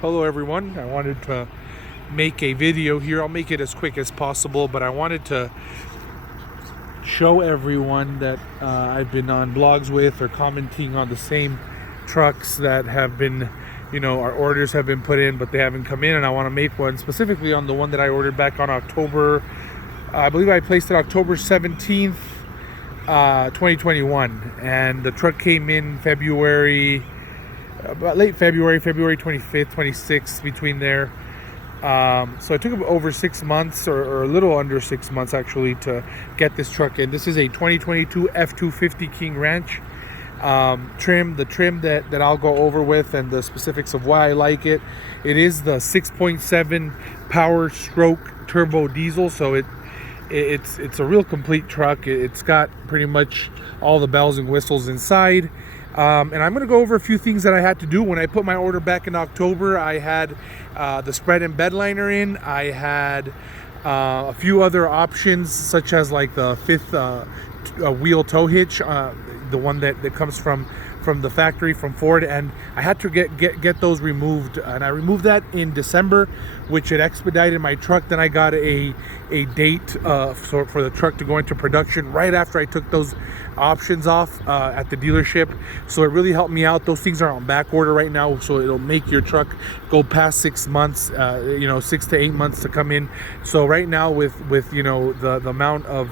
Hello everyone, I wanted to make a video here. I'll make it as quick as possible, but I wanted to show everyone that I've been on blogs with or commenting on the same trucks that have been, our orders have been put in, but they haven't come in, and I want to make one specifically on the one that I ordered back on October, I believe I placed it October 17th, 2021, and the truck came in February, about late February 25th, 26th, between there. So it took over 6 months, or a little under 6 months actually, to get this truck in. This is a 2022 F250 King Ranch trim. The trim that I'll go over with and the specifics of why I like it. It is the 6.7 power stroke turbo diesel, so it's a real complete truck. It's got pretty much all the bells and whistles inside. And I'm going to go over a few things that I had to do. When I put my order back in October, I had the spread and bed liner in. I had a few other options, such as like the fifth wheel tow hitch, the one that comes from the factory from Ford, and I had to get those removed, and I removed that in December, which had expedited my truck. Then I got a date for the truck to go into production right after I took those options off at the dealership, so it really helped me out. Those things are on back order right now, so it'll make your truck go past 6 months, 6 to 8 months to come in. So right now with the amount of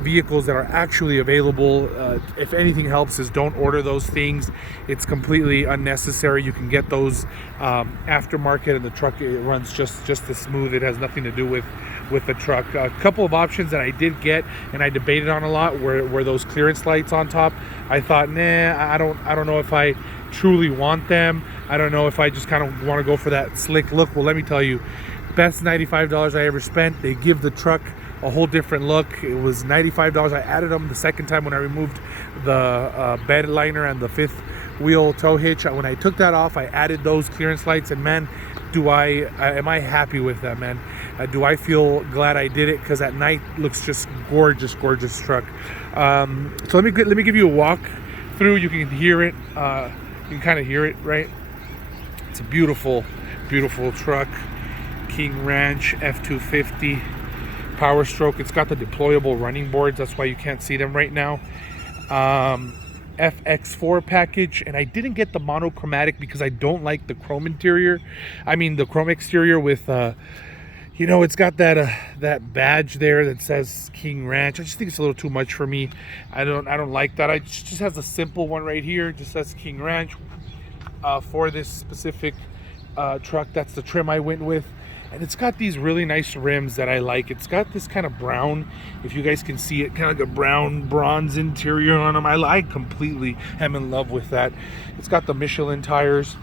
vehicles that are actually available, if anything helps is don't order those things. It's completely unnecessary. You can get those aftermarket, and the truck, it runs just as smooth. It has nothing to do with the truck. A couple of options that I did get and I debated on a lot were those clearance lights on top. I thought, I don't know if I truly want them. I don't know if I just kind of want to go for that slick look. Well, let me tell you, best $95 I ever spent. They give the truck a whole different look. It was $95. I added them the second time when I removed the bed liner and the fifth wheel tow hitch. When I took that off, I added those clearance lights, and man, am I happy with them, man. Do I feel glad I did it, because at night looks just gorgeous truck. So let me give you a walk through. You can hear it, you can kind of hear it, right? It's a beautiful truck. King Ranch F250 power stroke. It's got the deployable running boards, that's why you can't see them right now. FX4 package, and I didn't get the monochromatic because I don't like the chrome interior. I mean the chrome exterior with it's got that badge there that says King Ranch. I just think it's a little too much for me. I don't like that. It just has a simple one right here, just says King Ranch for this specific truck. That's the trim I went with. And it's got these really nice rims that I like. It's got this kind of brown, if you guys can see it, kind of like a brown bronze interior on them. I completely am in love with that. It's got the Michelin tires,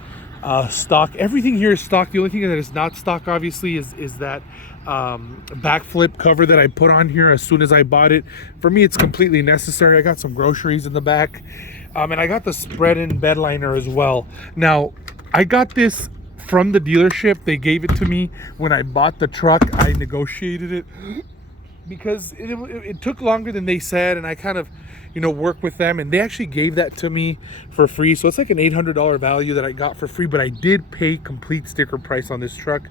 stock. Everything here is stock. The only thing that is not stock, obviously, is that backflip cover that I put on here as soon as I bought it. For me, it's completely necessary. I got some groceries in the back, and I got the spread in bed liner as well. Now, I got this from the dealership. They gave it to me when I bought the truck. I negotiated it because it took longer than they said, and I kind of work with them, and they actually gave that to me for free. So it's like an $800 value that I got for free, but I did pay complete sticker price on this truck.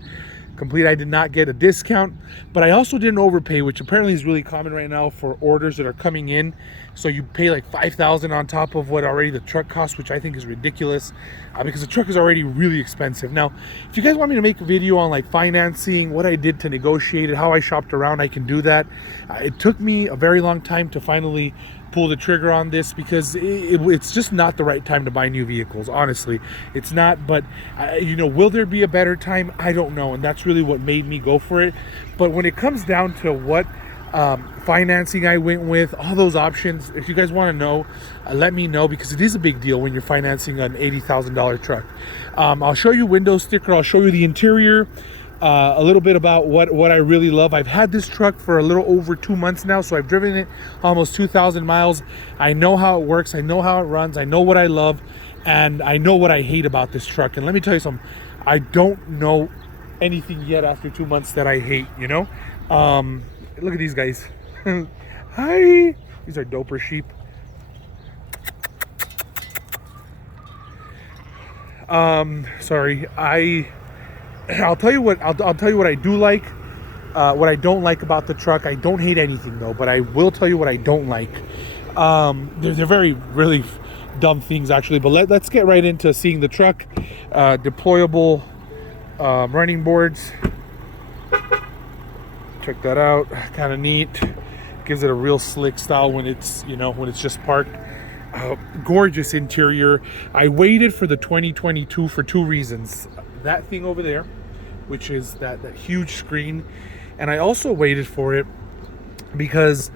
Complete. I did not get a discount, but I also didn't overpay, which apparently is really common right now for orders that are coming in. So you pay like $5,000 on top of what already the truck costs, which I think is ridiculous, because the truck is already really expensive. Now, if you guys want me to make a video on like financing, what I did to negotiate it, how I shopped around, I can do that. It took me a very long time to finally pull the trigger on this, because it's just not the right time to buy new vehicles. Honestly, it's not. But will there be a better time? I don't know, and that's really what made me go for it. But when it comes down to what financing I went with, all those options, if you guys want to know, let me know, because it is a big deal when you're financing an $80,000 truck. I'll show you window sticker, I'll show you the interior, a little bit about what I really love. I've had this truck for a little over 2 months now, so I've driven it almost 2,000 miles. I know how it works, I know how it runs, I know what I love, and I know what I hate about this truck. And let me tell you something, I don't know anything yet after 2 months that I hate. Look at these guys. Hi. These are doper sheep. Sorry, I'll tell you what I'll tell you what I do like. What I don't like about the truck, I don't hate anything though, but I will tell you what I don't like. They're very really dumb things actually, but let's get right into seeing the truck. Deployable running boards. Check that out, kind of neat. Gives it a real slick style when it's when it's just parked. Gorgeous interior. I waited for the 2022 for two reasons. That thing over there, which is that huge screen, and I also waited for it because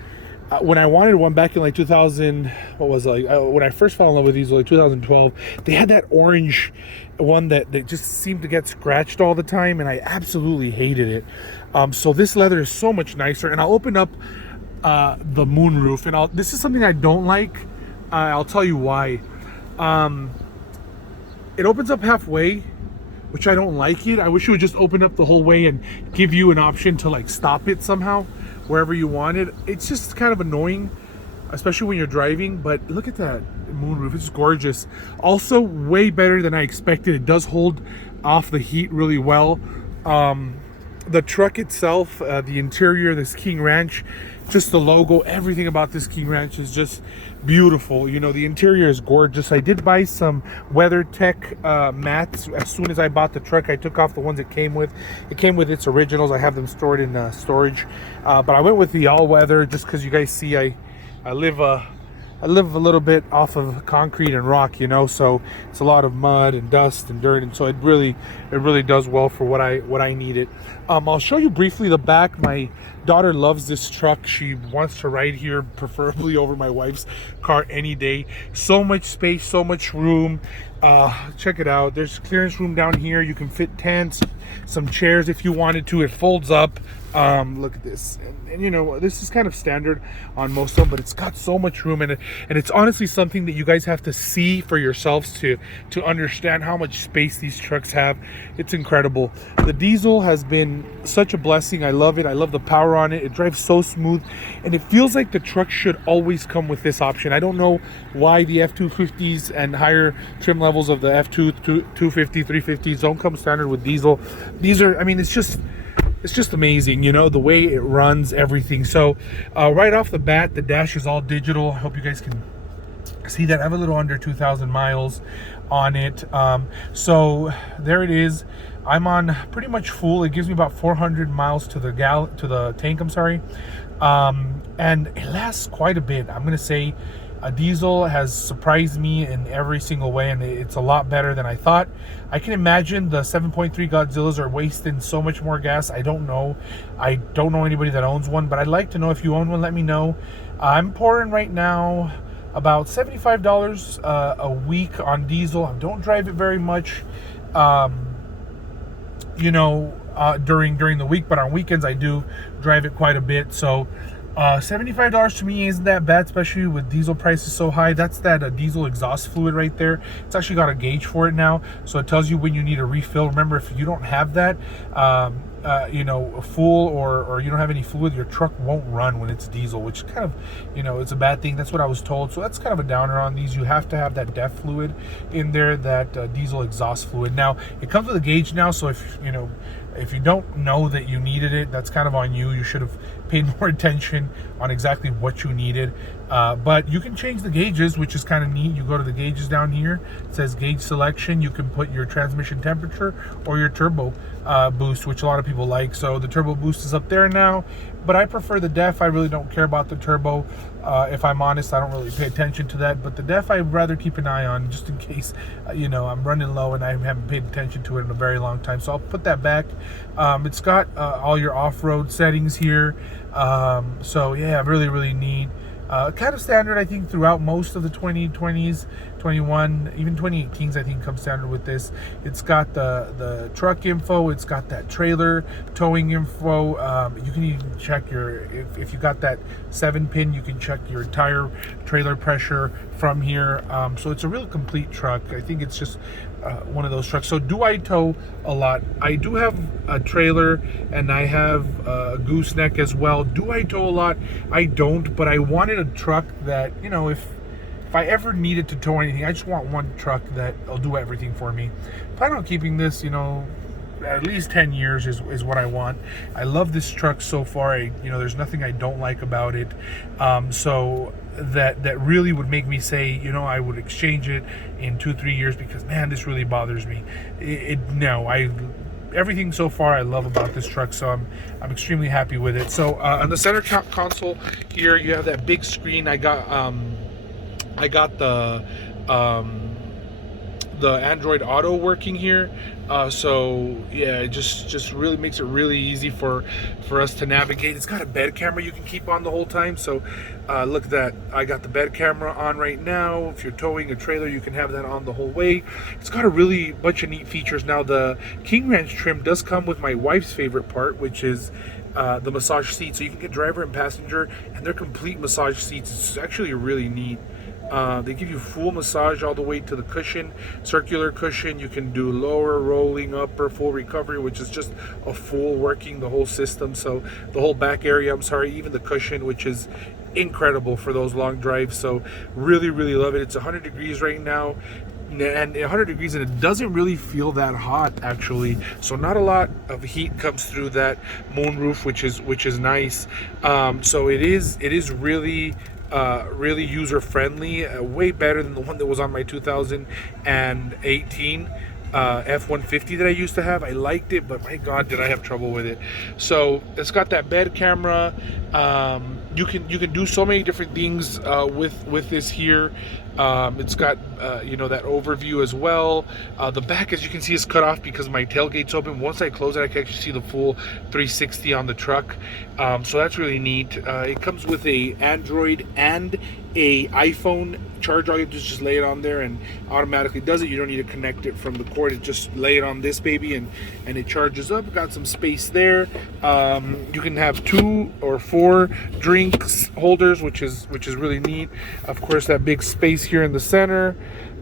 when I wanted one back in like 2000, what was it, like when I first fell in love with these, like 2012, they had that orange one that just seemed to get scratched all the time, and I absolutely hated it. So this leather is so much nicer, and I'll open up the moonroof, and this is something I don't like. I'll tell you why. It opens up halfway, which I don't like it. I wish it would just open up the whole way and give you an option to like stop it somehow wherever you want it. It's just kind of annoying, especially when you're driving. But look at that moonroof, it's gorgeous. Also way better than I expected. It does hold off the heat really well. The truck itself, the interior, this King Ranch, just the logo, everything about this King Ranch is just beautiful. The interior is gorgeous. I did buy some WeatherTech mats. As soon as I bought the truck, I took off the ones it came with. It came with its originals. I have them stored in storage, but I went with the all-weather just because you guys see I live a little bit off of concrete and rock, so it's a lot of mud and dust and dirt, and so it really does well for what I needed. I'll show you briefly the back. My daughter loves this truck. She wants to ride here, preferably over my wife's car any day. So much space, so much room. Check it out. There's clearance room down here. You can fit tents, some chairs if you wanted to. It folds up. Look at this, and this is kind of standard on most of them, but it's got so much room in it, and it's honestly something that you guys have to see for yourselves to understand how much space these trucks have. It's incredible. The diesel has been such a blessing. I love it. I love the power on it. It drives so smooth, and it feels like the truck should always come with this option. I don't know why the F250s and higher trim levels of the F250, 350s don't come standard with diesel. These are, it's just amazing, the way it runs, everything. So right off the bat, the dash is all digital. I hope you guys can see that. I have a little under 2,000 miles on it. So there it is. I'm on pretty much full. It gives me about 400 miles to the tank, I'm sorry. And it lasts quite a bit. I'm gonna say a diesel has surprised me in every single way, and it's a lot better than I thought. I can imagine the 7.3 Godzillas are wasting so much more gas. I don't know anybody that owns one, but I'd like to know. If you own one, let me know. I'm pouring right now about $75 a week on diesel. I don't drive it very much, during the week, but on weekends I do drive it quite a bit. So $75 to me isn't that bad, especially with diesel prices so high. That's that diesel exhaust fluid right there. It's actually got a gauge for it now, so it tells you when you need a refill. Remember, if you don't have that, full or you don't have any fluid, your truck won't run when it's diesel, which kind of, it's a bad thing. That's what I was told. So that's kind of a downer on these. You have to have that DEF fluid in there, that diesel exhaust fluid. Now, it comes with a gauge now, so if you don't know that you needed it, that's kind of on you. You should have paid more attention on exactly what you needed. But you can change the gauges, which is kind of neat. You go to the gauges down here. It says gauge selection. You can put your transmission temperature or your turbo boost, which a lot of people like. So the turbo boost is up there now, but I prefer the DEF. I really don't care about the turbo. If I'm honest, I don't really pay attention to that, but the DEF I'd rather keep an eye on, just in case I'm running low and I haven't paid attention to it in a very long time. So I'll put that back. It's got all your off-road settings here. So yeah, really neat. Kind of standard, I think, throughout most of the 2020s, 21, even 2018s, I think, come standard with this. It's got the truck info. It's got that trailer towing info. You can even check if you got that 7-pin, you can check your entire trailer pressure from here. So it's a real complete truck. I think it's just one of those trucks. So do I tow a lot? I do have a trailer, and I have a gooseneck as well. Do I tow a lot? I don't, but I wanted a truck that, if if I ever needed to tow anything, I just want one truck that'll do everything for me. Plan on keeping this, you know, at least 10 years is what I want. I love this truck so far. There's nothing I don't like about it. So that really would make me say, you know, I would exchange it in 2-3 years, because man, this really bothers me. Everything so far I love about this truck, so I'm extremely happy with it. So on the center console here, you have that big screen. I got the Android Auto working here, so yeah, it just really makes it really easy for us to navigate. It's got a bed camera you can keep on the whole time, so look at that. I got the bed camera on right now. If you're towing a trailer, you can have that on the whole way. It's got a really bunch of neat features. Now the King Ranch trim does come with my wife's favorite part, which is the massage seat. So you can get driver and passenger, and they're complete massage seats. It's actually really neat. They give you full massage all the way to the cushion, circular cushion. You can do lower, rolling, upper, full recovery, which is just a full working the whole system. So the whole back area, I'm sorry, even the cushion, which is incredible for those long drives. So really, really love it. It's 100 degrees right now, and 100 degrees, and it doesn't really feel that hot actually. So not a lot of heat comes through that moonroof, which is nice. So it is really really user friendly, way better than the one that was on my 2018 F-150 that I used to have. I liked it, but my God, did I have trouble with it. So it's got that bed camera. You can do so many different things with this here. It's got that overview as well. The back, as you can see, is cut off because my tailgate's open. Once I close it, I can actually see the full 360 on the truck. So that's really neat. It comes with a Android and a iPhone charger. All you have to do is just lay it on there and automatically does it. You don't need to connect it from the cord. It just lay it on this baby and it charges up. Got some space there. You can have 2 or 4 drinks holders, which is really neat. Of course, that big space here in the center,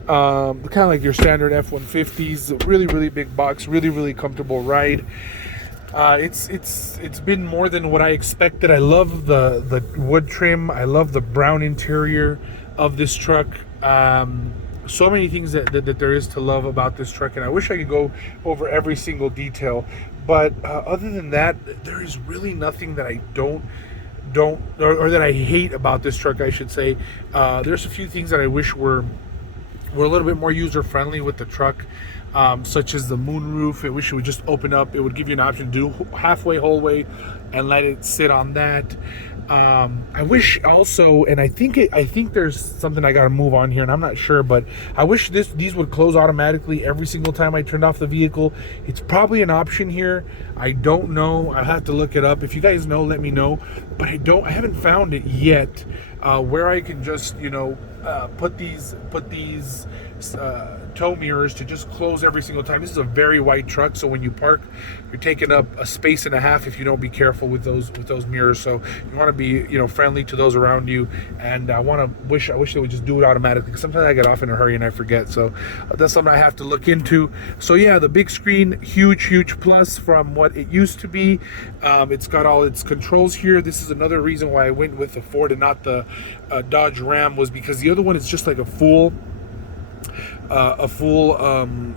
kind of like your standard F-150s. Really, really big box. Really, really comfortable ride. It's been more than what I expected. I love the wood trim. I love the brown interior of this truck. So many things that there is to love about this truck, and I wish I could go over every single detail. But other than that, there is really nothing that I don't or that I hate about this truck, I should say. There's a few things that I wish were a little bit more user friendly with the truck. Such as the moonroof. I wish it would just open up. It would give you an option to do halfway, whole way, and let it sit on that. I wish also, and I think there's something I got to move on here, and I'm not sure, but I wish these would close automatically every single time I turned off the vehicle. It's probably an option here. I don't know. I have to look it up. If you guys know, let me know. But I haven't found it yet, where I can just put these tow mirrors to just close every single time. This is a very wide truck, so when you park, you're taking up a space and a half if you don't be careful with those mirrors. So you want to be friendly to those around you, and I wish they would just do it automatically, because sometimes I get off in a hurry and I forget. So that's something I have to look into. So yeah, the big screen, huge plus from what it used to be. It's got all its controls here. This is another reason why I went with the Ford and not the Dodge Ram, was because the other one is just like a full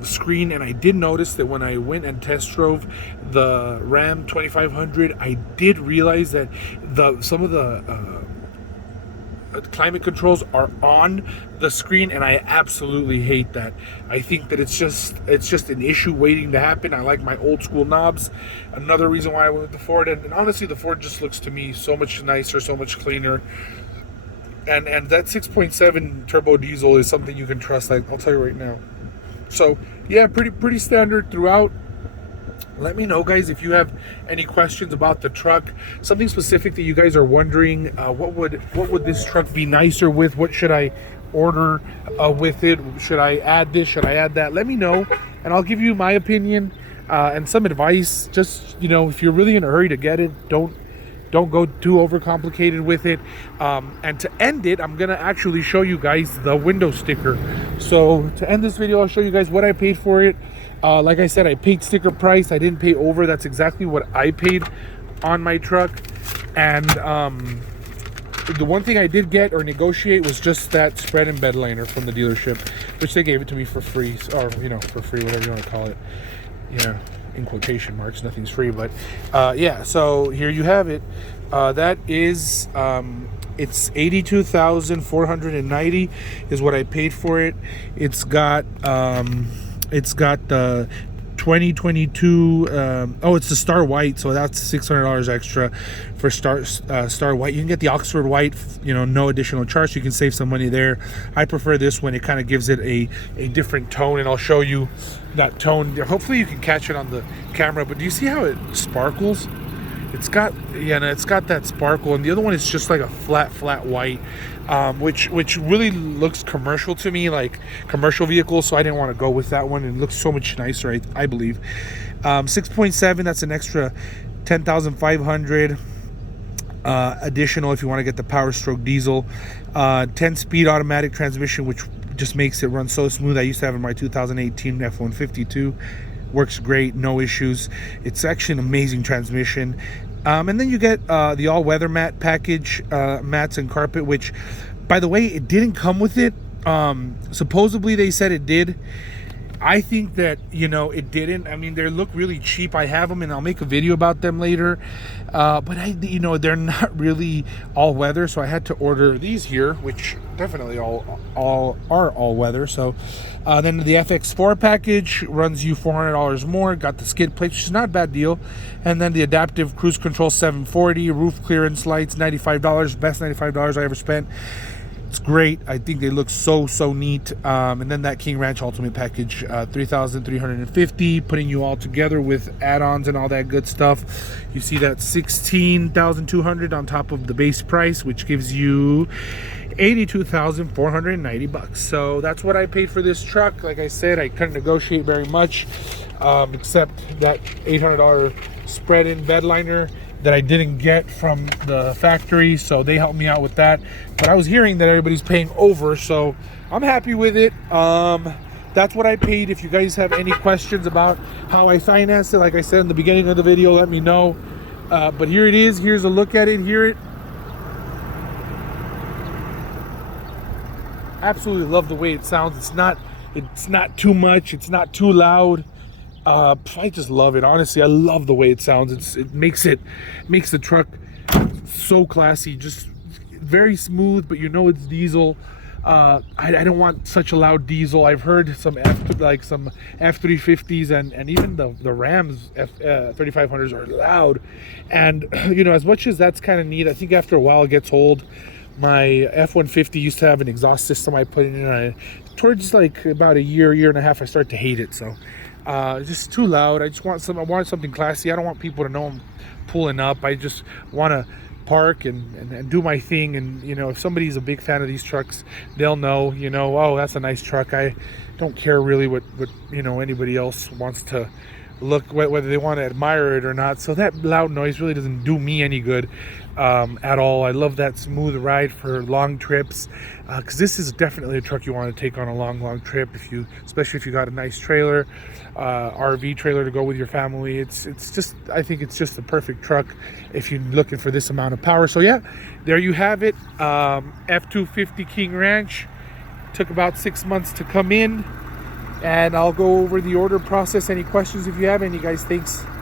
screen. And I did notice that when I went and test drove the Ram 2500, I did realize that some of the climate controls are on the screen, and I absolutely hate that. I think that it's just an issue waiting to happen. I like my old school knobs. Another reason why I went with the Ford, and honestly, the Ford just looks to me so much nicer, so much cleaner. And that 6.7 turbo diesel is something you can trust, I'll tell you right now. So yeah, pretty standard throughout. Let me know, guys, if you have any questions about the truck, something specific that you guys are wondering. What would this truck be nicer with? What should I order with it? Should I add this? Should I add that? Let me know, and I'll give you my opinion and some advice. Just if you're really in a hurry to get it, don't go too overcomplicated with it. And to end it, I'm gonna actually show you guys the window sticker. So to end this video, I'll show you guys what I paid for it. Like I said, I paid sticker price. I didn't pay over. That's exactly what I paid on my truck. And The one thing I did get or negotiate was just that spread and bed liner from the dealership, which they gave it to me for free, or for free, whatever you want to call it. Yeah, in quotation marks, nothing's free, but yeah. So here you have it. That is it's $82,490 is what I paid for it. It's got the 2022 it's the Star White, so that's $600 extra for Star White. You can get the Oxford White, no additional charge. You can save some money there. I prefer this one. It kind of gives it a different tone, and I'll show you that tone. Hopefully you can catch it on the camera, but do you see how it sparkles? It's got that sparkle, and the other one is just like a flat white, which really looks commercial to me, like commercial vehicles. So I didn't want to go with that one. It looks so much nicer, I believe. 6.7. That's an extra 10,500 additional if you want to get the Power Stroke diesel. 10-speed automatic transmission, which just makes it run so smooth. I used to have in my 2018 F150 too. Works great, no issues. It's actually an amazing transmission. And then you get the all-weather mat package, mats and carpet, which, by the way, it didn't come with it. Supposedly they said it did. I think that, it didn't. I mean, they look really cheap. I have them, and I'll make a video about them later. But they're not really all weather, so I had to order these here, which definitely all are all weather. So then the FX4 package runs you $400 more. Got the skid plate, which is not a bad deal. And then the adaptive cruise control $740, roof clearance lights $95, best $95 I ever spent. It's great. I think they look so neat. And then that King Ranch Ultimate package, $3,350, putting you all together with add-ons and all that good stuff. You see that $16,200 on top of the base price, which gives you $82,490. So that's what I paid for this truck. Like I said, I couldn't negotiate very much, except that $800 spread-in bed liner that I didn't get from the factory, so they helped me out with that. But I was hearing that everybody's paying over, so I'm happy with it. That's what I paid. If you guys have any questions about how I financed it, like I said in the beginning of the video, let me know. But here it is. Here's a look at it. Hear it. Absolutely love the way it sounds. It's not too much. It's not too loud. I just love it. Honestly, I love the way it sounds. It makes the truck so classy, just very smooth, but it's diesel. I don't want such a loud diesel. I've heard some F250s and even the Rams F3500s are loud. And as much as that's kind of neat, I think after a while it gets old. My F150 used to have an exhaust system I put in, and towards like about a year and a half, I start to hate it. So just too loud. I want something classy. I don't want people to know I'm pulling up. I just want to park and do my thing. And if somebody's a big fan of these trucks, they'll know, oh, that's a nice truck. I don't care really what anybody else wants to look, whether they want to admire it or not. So that loud noise really doesn't do me any good at all. I love that smooth ride for long trips, because this is definitely a truck you want to take on a long trip, especially if you got a nice trailer, RV trailer to go with your family. I think it's just the perfect truck if you're looking for this amount of power. So yeah, there you have it. F250 King Ranch. Took about 6 months to come in, and I'll go over the order process. Any questions if you have any, guys? Thanks.